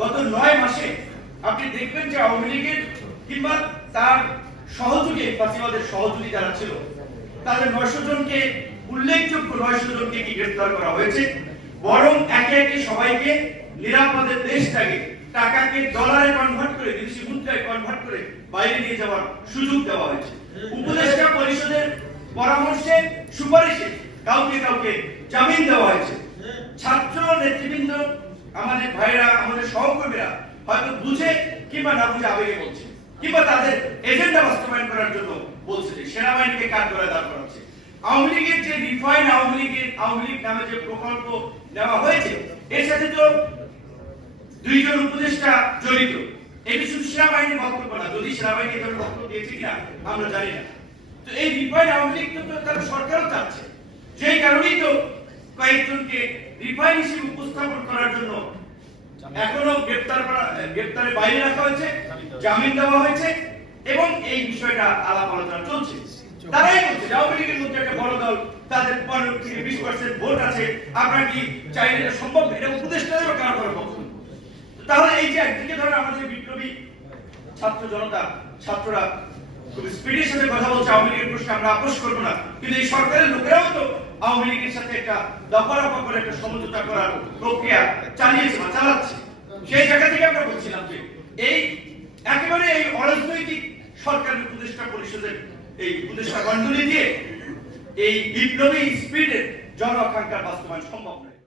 গত নয় মাসে আপনি দেখবেন যে আওয়ামী লীগের কিংবা তার সহযোগী, ফাঁসিবাদের সহযোগী যারা ছিল, তাদের নয়শো জনকে, উল্লেখযোগ্য নয়শো জনকে কি গ্রেফতার করা হয়েছে? বরং একে একে সবাইকে নিরাপদে দেশটাকে টাকাকে ডলারে কনভার্ট করে, বিদেশি মুদ্রায় কনভার্ট করে বাইরে নিয়ে যাওয়ার সুযোগ দেওয়া হয়েছে। উপদেষ্টা পরিষদের পরামর্শে সুপারিশে কাউকে কাউকে জামিন দেওয়া হয়েছে। ছাত্র নেতৃবৃন্দ আমাদের ভাইরা, আমাদের সহকর্মীরা হয়তো বুঝে কিংবা না বুঝে আবেগে বলছে, কিংবা তাদের এজেন্ডা বাস্তবায়ন করার জন্য বলছে যে সেনাবাহিনীকে কাজ করে দাঁড় করাচ্ছে। আওয়ামী লীগের যে রিফাইন, আওয়ামী লীগের, আওয়ামী লীগ নামে যে প্রকল্প নেওয়া হয়েছে, এর সাথে তো দুইজন উপদেষ্টা জড়িত। এটি শুধু সেনাবাহিনীর বক্তব্য না, যদি সেনাবাহিনী ধরনের বক্তব্য দিয়েছে কিনা, আমরা জানি না। তো এই রিফাইন আওয়ামী লীগ তো তারা সরকারও চাচ্ছে। সেই কারণেই তো কয়েকজনকে রিফাইন হিসেবে উপস্থাপন করার জন্য এখনও গ্রেপ্তার করা গ্রেপ্তারের বাইরে রাখা হয়েছে জামিন দেওয়া হয়েছে এবং এই বিষয়টা আলাপ আলোচনা চলছে। তারাই বলছে আওয়ামী লীগের মধ্যে একটা বড় দল তাদের পনেরো থেকে বিশ পার্সেন্ট ভোট আছে আপনারা কি চাইলে এটা সম্ভব? এটা উপদেষ্টাদেরও কারও কারও তাহলে এই যে একদিকে ধরেন আমাদের বিপ্লবী ছাত্র জনতা ছাত্ররা স্পিডের সাথে কথা বলছে আওয়ামী লীগের প্রশ্নে আমরা আপোষ করব না। কিন্তু এই সরকারের লোকেরাও তো আওয়ামী লীগের সাথে একটা দফা রফা করে একটা সমঝোতা করার প্রক্রিয়া চালিয়েছে বা চালাচ্ছে। সেই জায়গা থেকে আমরা বলছিলাম যে এই একেবারে এই অরাজনৈতিক সরকারের উপদেষ্টা পরিষদের এই উপদেষ্টা দিয়ে এই বিপ্লবী স্পিডের জন আকাঙ্ক্ষার বাস্তবায়ন সম্ভব নয়।